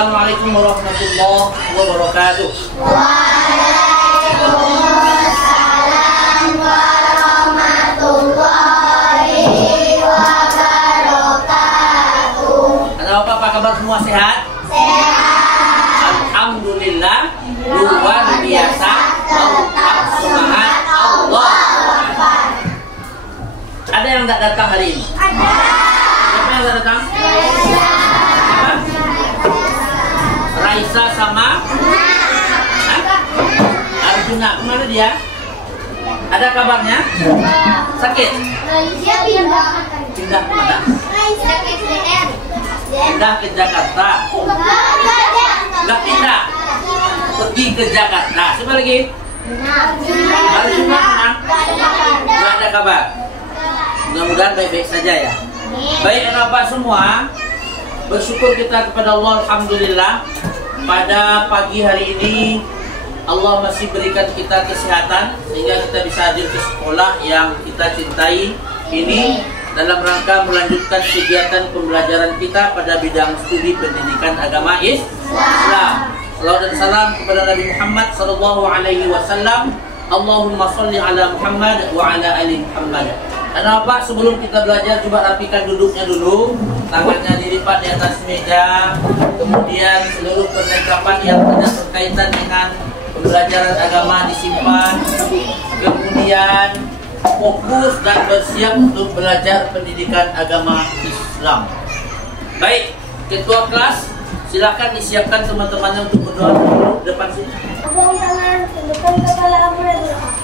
Assalamualaikum warahmatullahi wabarakatuh. Waalaikumsalam warahmatullahi wabarakatuh. Apa kabar semua, sehat? Sehat. Alhamdulillah, luar biasa. Semangat Allah. Ada yang tidak datang hari ini? Ada. Siapa yang tidak datang? Siapa? Raisa sama Arjuna. Kemana dia? Ada kabarnya? Sakit? Dia pindah. Pindah kemana? Pindah ke Jakarta. Enggak pindah. Pergi ke Jakarta. Siapa lagi? Arjuna mana? Enggak ada kabar. Mudah-mudahan baik-baik saja ya. Baik Bapak semua, bersyukur kita kepada Allah, alhamdulillah. Pada pagi hari ini Allah masih berikan kita kesehatan sehingga kita bisa hadir ke sekolah yang kita cintai ini dalam rangka melanjutkan kegiatan pembelajaran kita pada bidang studi pendidikan agama Islam. Salawat dan salam kepada Nabi Muhammad sallallahu alaihi wasallam. Allahumma sholli ala Muhammad wa ala ali Muhammad. Karena apa? Sebelum kita belajar, coba rapikan duduknya dulu. Tangannya dilipat di atas meja. Kemudian seluruh perlengkapan yang tidak berkaitan dengan pembelajaran agama disimpan. Kemudian fokus dan bersiap untuk belajar pendidikan agama Islam. Baik, ketua kelas, silakan disiapkan teman-temannya untuk berdoa dulu depan sini. Abang tangan, tundukkan kepala Abu dan doa.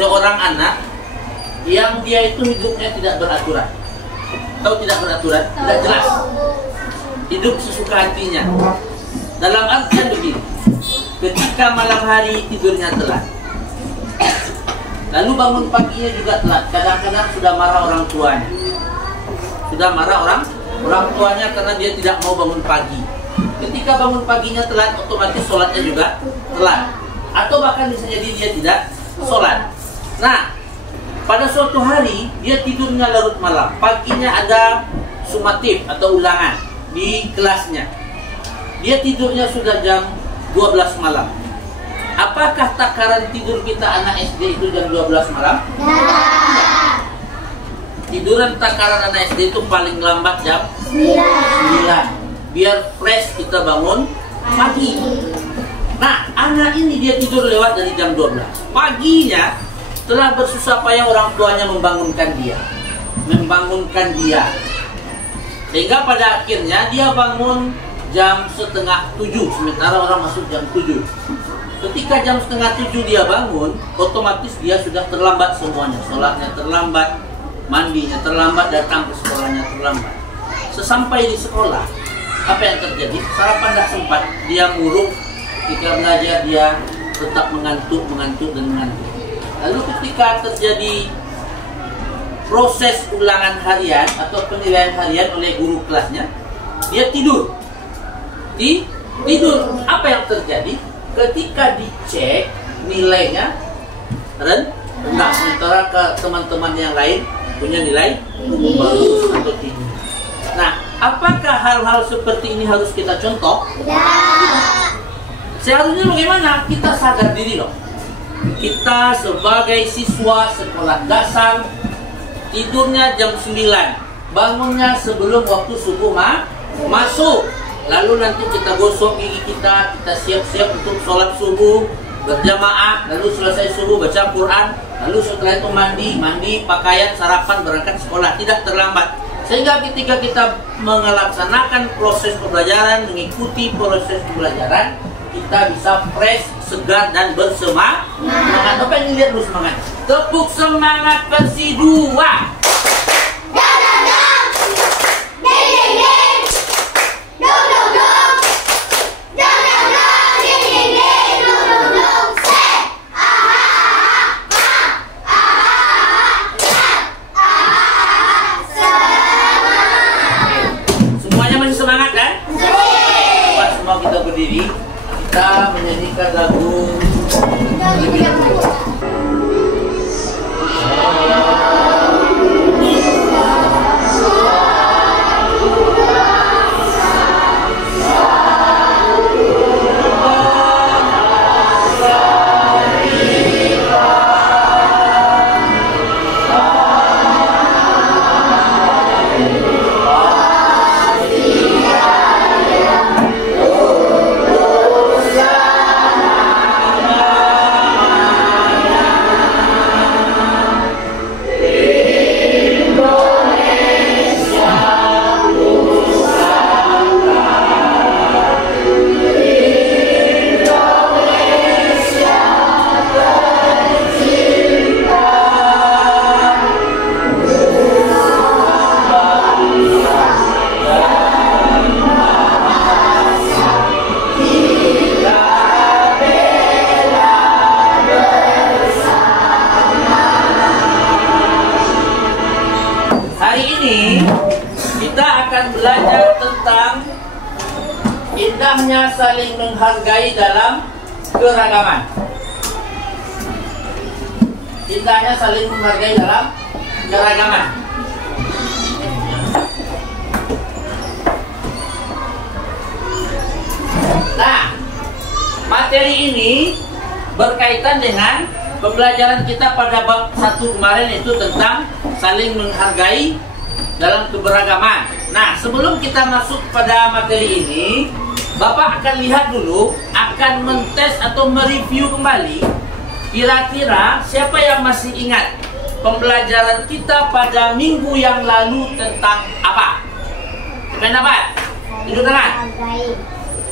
Seorang anak yang dia itu hidupnya tidak beraturan. Tahu tidak beraturan? Tidak jelas. Hidup sesuka hatinya. Dalam artian begini, ketika malam hari tidurnya telat, lalu bangun paginya juga telat. Kadang-kadang sudah marah orang tuanya. Sudah marah orang tuanya karena dia tidak mau bangun pagi. Ketika bangun paginya telat, otomatis sholatnya juga telat. Atau bahkan bisa jadi dia tidak sholat. Nah, pada suatu hari dia tidurnya larut malam. Paginya ada sumatif atau ulangan di kelasnya. Dia tidurnya sudah jam 12 malam. Apakah takaran tidur kita anak SD itu jam 12 malam? Tiduran takaran anak SD itu paling lambat jam 9. Biar fresh kita bangun pagi. Nah, anak ini dia tidur lewat dari jam 12. Paginya telah bersusah payah orang tuanya membangunkan dia. Sehingga pada akhirnya dia bangun jam 6:30, sementara orang masuk jam 7. Ketika jam 6:30 dia bangun, otomatis dia sudah terlambat semuanya. Sholatnya terlambat, mandinya terlambat, datang ke sekolahnya terlambat. Sesampai di sekolah, apa yang terjadi? Sarapan tidak sempat, dia murung. Ketika belajar dia tetap mengantuk. Lalu ketika terjadi proses ulangan harian atau penilaian harian oleh guru kelasnya, dia tidur. Tidur. Apa yang terjadi? Ketika dicek nilainya rendah, sementara ke teman-teman yang lain punya nilai bagus atau tinggi. Nah, apakah hal-hal seperti ini harus kita contoh? Seharusnya bagaimana? Kita sadar diri loh. Kita sebagai siswa sekolah dasar tidurnya jam 9, bangunnya sebelum waktu subuh masuk. lalu nanti kita gosok gigi kita siap-siap untuk sholat subuh berjamaah, lalu selesai subuh baca Quran, lalu setelah itu mandi, pakaian, sarapan, berangkat sekolah, tidak terlambat. Sehingga ketika kita melaksanakan proses pembelajaran, mengikuti proses pembelajaran, kita bisa fresh, segar, dan bersemangat. Apa yang dilihat dulu semangat? Tepuk semangat versi 2. Semangat kan? Coba semua kita berdiri, kita menyanyikan lagu lebih dahulu. Belajar tentang indahnya saling menghargai dalam keragaman. Indahnya saling menghargai dalam keragaman. Nah, materi ini berkaitan dengan pembelajaran kita pada bab 1 kemarin, itu tentang saling menghargai dalam keberagaman. Nah, sebelum kita masuk pada materi ini, Bapak akan lihat dulu, akan mentes atau mereview kembali, kira-kira siapa yang masih ingat pembelajaran kita pada minggu yang lalu tentang apa? Kenapa? Tunjuk tangan.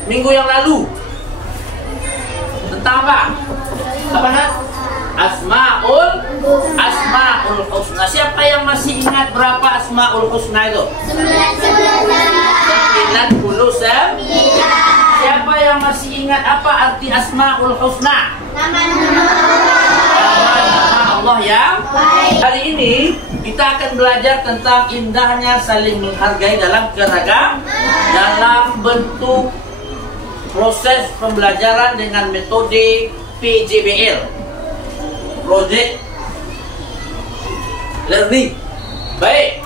Minggu yang lalu tentang apa? Apa nak? Asmaul Husna. Siapa yang masih ingat berapa Asmaul Husna itu? 99. Siapa yang masih ingat apa arti Asmaul Husna? Nama Allah yang baik. Hari ini kita akan belajar tentang indahnya saling menghargai dalam keragaman dalam bentuk proses pembelajaran dengan metode PJBL. Project Learning. Baik,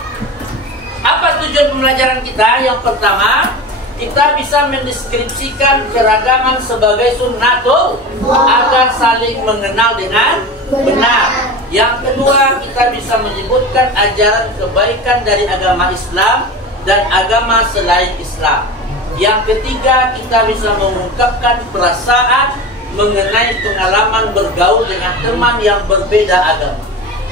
apa tujuan pembelajaran kita? Yang pertama, kita bisa mendeskripsikan keragaman sebagai sunnatul agar saling mengenal dengan benar. Yang kedua, kita bisa menyebutkan ajaran kebaikan dari agama Islam dan agama selain Islam. Yang ketiga, kita bisa mengungkapkan perasaan mengenai pengalaman bergaul dengan teman yang berbeda agama.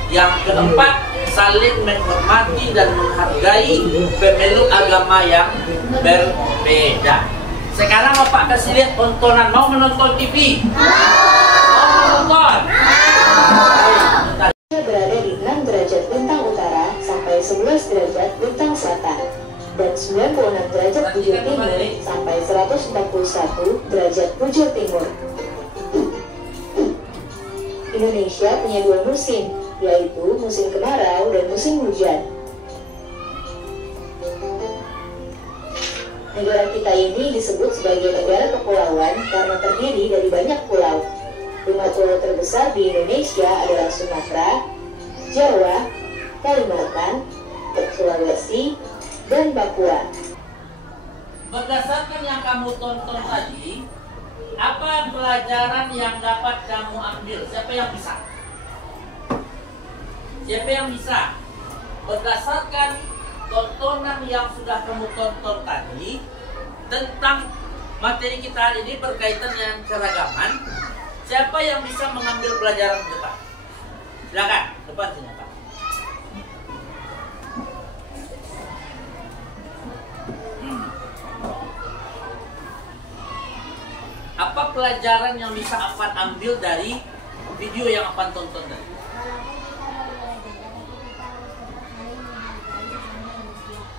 Yang keempat, saling menghormati dan menghargai pemeluk agama yang berbeda. Sekarang Bapak kasih lihat tontonan. Mau menonton TV? Mau menonton? Berada di 6 derajat lintang utara sampai 11 derajat lintang selatan dan 96 derajat bujur timur sampai 141 derajat bujur timur. Indonesia punya 2 musim, yaitu musim kemarau dan musim hujan. Negara kita ini disebut sebagai negara kepulauan karena terdiri dari banyak pulau. 5 pulau terbesar di Indonesia adalah Sumatera, Jawa, Kalimantan, Sulawesi, dan Papua. Berdasarkan yang kamu tonton tadi, apa pelajaran yang dapat kamu ambil? Siapa yang bisa? Siapa yang bisa? Berdasarkan tontonan yang sudah kamu tonton tadi, tentang materi kita hari ini berkaitan dengan keragaman. Siapa yang bisa mengambil pelajaran ke depan? Silakan, depan sini Pak. Apa pelajaran yang bisa Afan ambil dari video yang Afan tonton tadi?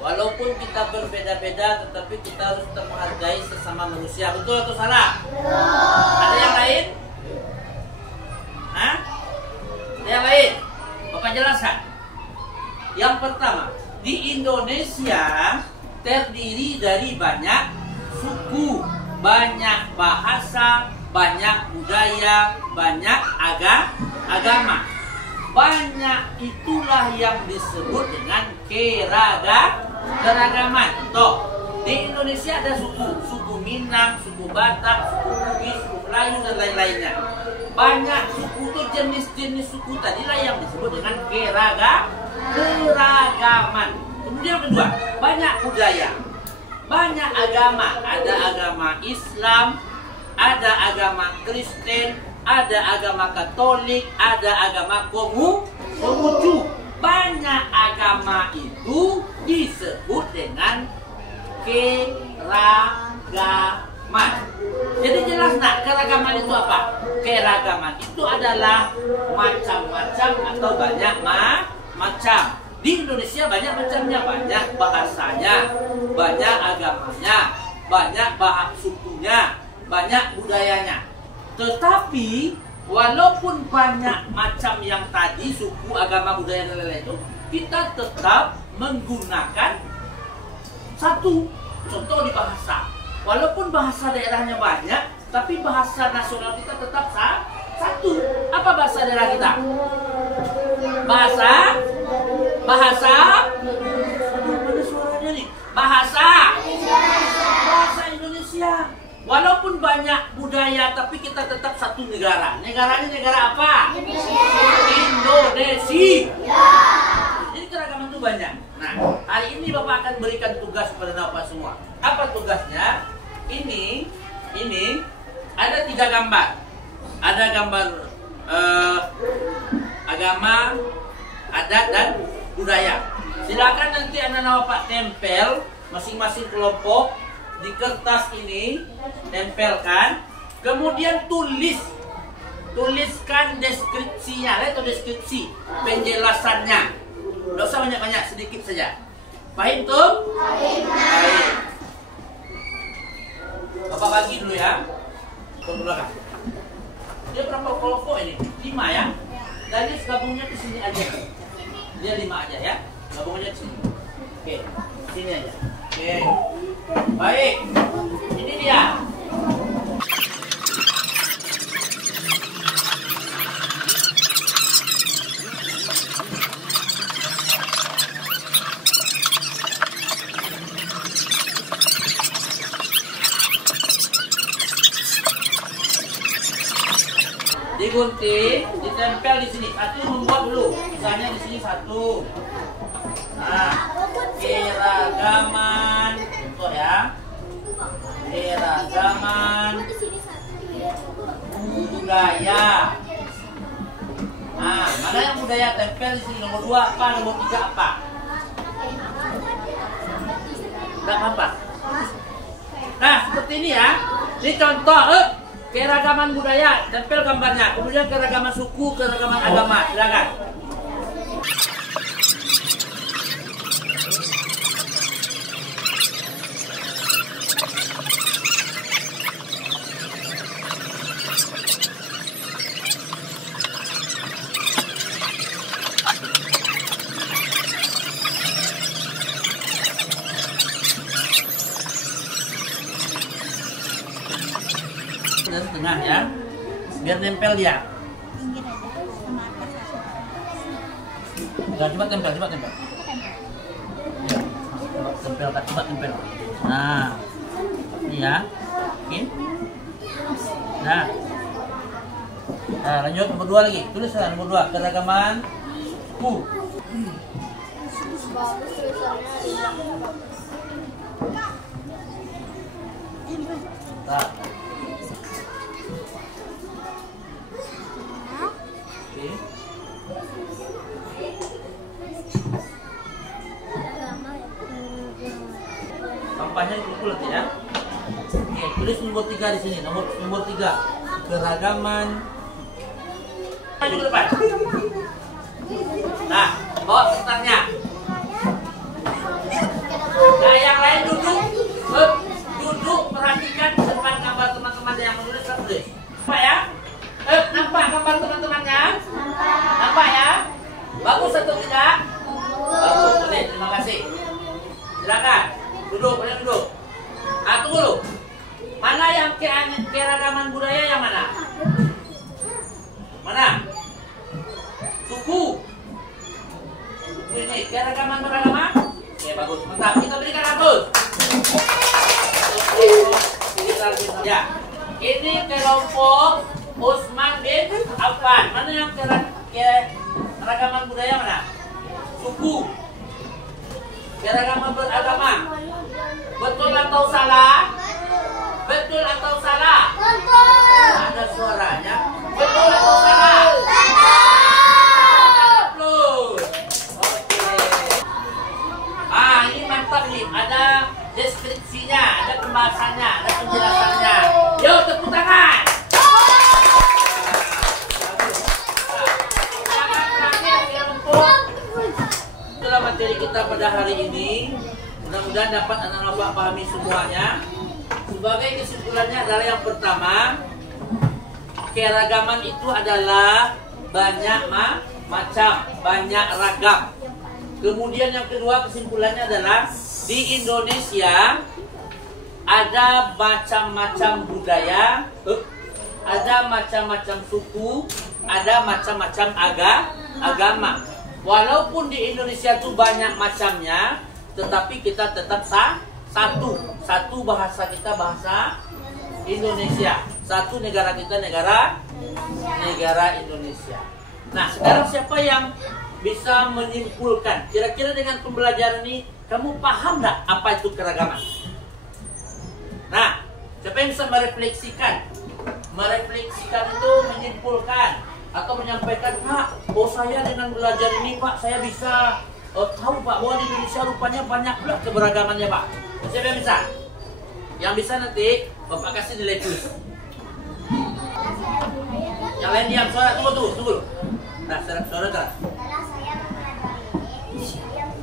Walaupun kita berbeda-beda, tetapi kita harus menghargai sesama manusia. Betul atau salah? Ada yang lain? Hah? Ada yang lain? Bapak jelaskan. Yang pertama, di Indonesia terdiri dari banyak suku, banyak bahasa, banyak budaya, banyak agama. Banyak itulah yang disebut dengan keragaman. Contoh, di Indonesia ada suku Minang, suku Batak, suku Bugis, suku Melayu dan lain-lainnya. Banyak suku itu jenis-jenis suku tadilah yang disebut dengan keragaman. Kemudian yang kedua, banyak budaya, banyak agama. Ada agama Islam, ada agama Kristen, ada agama Katolik, ada agama Konghucu. Banyak agama itu disebut dengan keragaman. Jadi jelas nak, keragaman itu apa? Keragaman itu adalah macam-macam atau banyak macam. Di Indonesia banyak macamnya, banyak bahasanya, banyak agamanya, banyak sukunya, banyak budayanya. Tetapi walaupun banyak macam yang tadi, suku, agama, budaya dan lain-lain itu, kita tetap menggunakan satu. Contoh di bahasa. Walaupun bahasa daerahnya banyak, tapi bahasa nasional kita tetap satu. Apa bahasa daerah kita? Bahasa mana suaranya nih? Bahasa Indonesia. Walaupun banyak budaya, tapi kita tetap satu negara. Negaranya negara apa? Indonesia. Jadi keragaman itu banyak. Nah, hari ini Bapak akan berikan tugas kepada Bapak semua. Apa tugasnya? Ini ada 3 gambar. Ada gambar agama, adat dan budaya. Silakan nanti anak-anak Bapak tempel masing-masing kelompok di kertas ini, tempelkan, kemudian tuliskan deskripsinya atau deskripsi penjelasannya. Tidak usah banyak-banyak, sedikit saja. Paham tuh? Baik. Bapak bagi dulu ya. Ke belakang. Dia berapa kelompok ini? 5 ya. Jadi gabungnya ke sini aja. Dia 5 aja ya. Gabungnya ke sini. Oke, sini aja. Oke. Baik. Ini dia. Digunting, ditempel di sini. Satu membuat dulu. Misalnya di sini 1. Nah, keragaman. Contoh ya. Keragaman budaya. Nah, mana yang budaya tempel di sini? Nomor 2 apa? Nomor 3 apa? Enggak apa-apa. Nah, seperti ini ya. Ini contoh keragaman budaya, tempel gambarnya. Kemudian keragaman suku, keragaman agama. Silakan. Dari tengah ya, biar nempel dia. Pinggir aja sama atas. Nah, coba tempel. Ya. Coba tempel. Nah, ini ya. Oke. Nah, lanjut nomor 2 lagi. Tulis nomor 2, keragaman suku. Sampahnya dikumpul nanti ya. Oke, tulis nomor 3 di sini. Nomor 3. Keragaman. Maju ke depan. Nah, bawa kertasnya. Nah, yang lain duduk. Duduk, perhatikan depan gambar teman-teman yang menulis tulis. Nampak ya? Nampak gambar teman-temannya? Nampak ya? Bagus atau tidak? Bagus, boleh. Terima kasih. Silakan. Duduk, boleh duduk. Tunggu dulu. Mana yang keragaman budaya yang mana? Mana? Suku. Suku ini keragaman beragama? Ya bagus, mantap. Kita berikan aplaus. Ya. Ini kelompok Utsman bin Affan. Mana yang keragaman budaya mana? Suku. Keragaman beragama. Betul atau salah? Betul atau salah? Betul. Ada suaranya. Betul atau salah? Betul. Oke. Ini mantap nih. Ada deskripsinya, ada pembahasannya, ada penjelasannya. Yuk tepuk tangan. Itulah materi kita pada hari ini. Mudah-mudahan dapat anak-anak pahami semuanya. Sebagai kesimpulannya adalah yang pertama, keragaman itu adalah banyak macam, banyak ragam. Kemudian yang kedua kesimpulannya adalah di Indonesia ada macam-macam budaya, ada macam-macam suku, ada macam-macam agama. Walaupun di Indonesia itu banyak macamnya, tetapi kita tetap satu bahasa kita bahasa Indonesia, satu negara kita negara Indonesia. Nah, sekarang siapa yang bisa menyimpulkan kira-kira dengan pembelajaran ini kamu paham nggak apa itu keragaman? Nah, siapa yang bisa merefleksikan itu menyimpulkan atau menyampaikan, Pak, saya dengan belajar ini Pak saya bisa tahu Pak bahwa di Indonesia rupanya banyak pula keberagamannya Pak. Siapa yang bisa? Yang bisa nanti Bapak kasih nilai plus. Yang lain diam, suara tunggu. Nah, suara keras.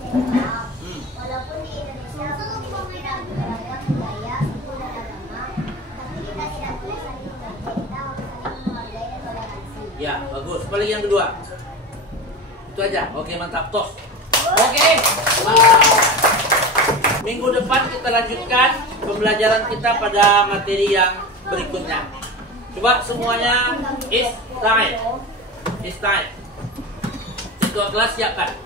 Walaupun di Indonesia memiliki beragam budaya, suku dan agama, tapi kita tidak boleh saling membenci. Kita harus saling menghargai dan toleransi. Ya, bagus. Apalagi yang kedua? Itu aja. Oke, mantap. Tos. Oke. Mantap. Minggu depan kita lanjutkan pembelajaran kita pada materi yang berikutnya. Coba semuanya is time. Ketua kelas siapkan.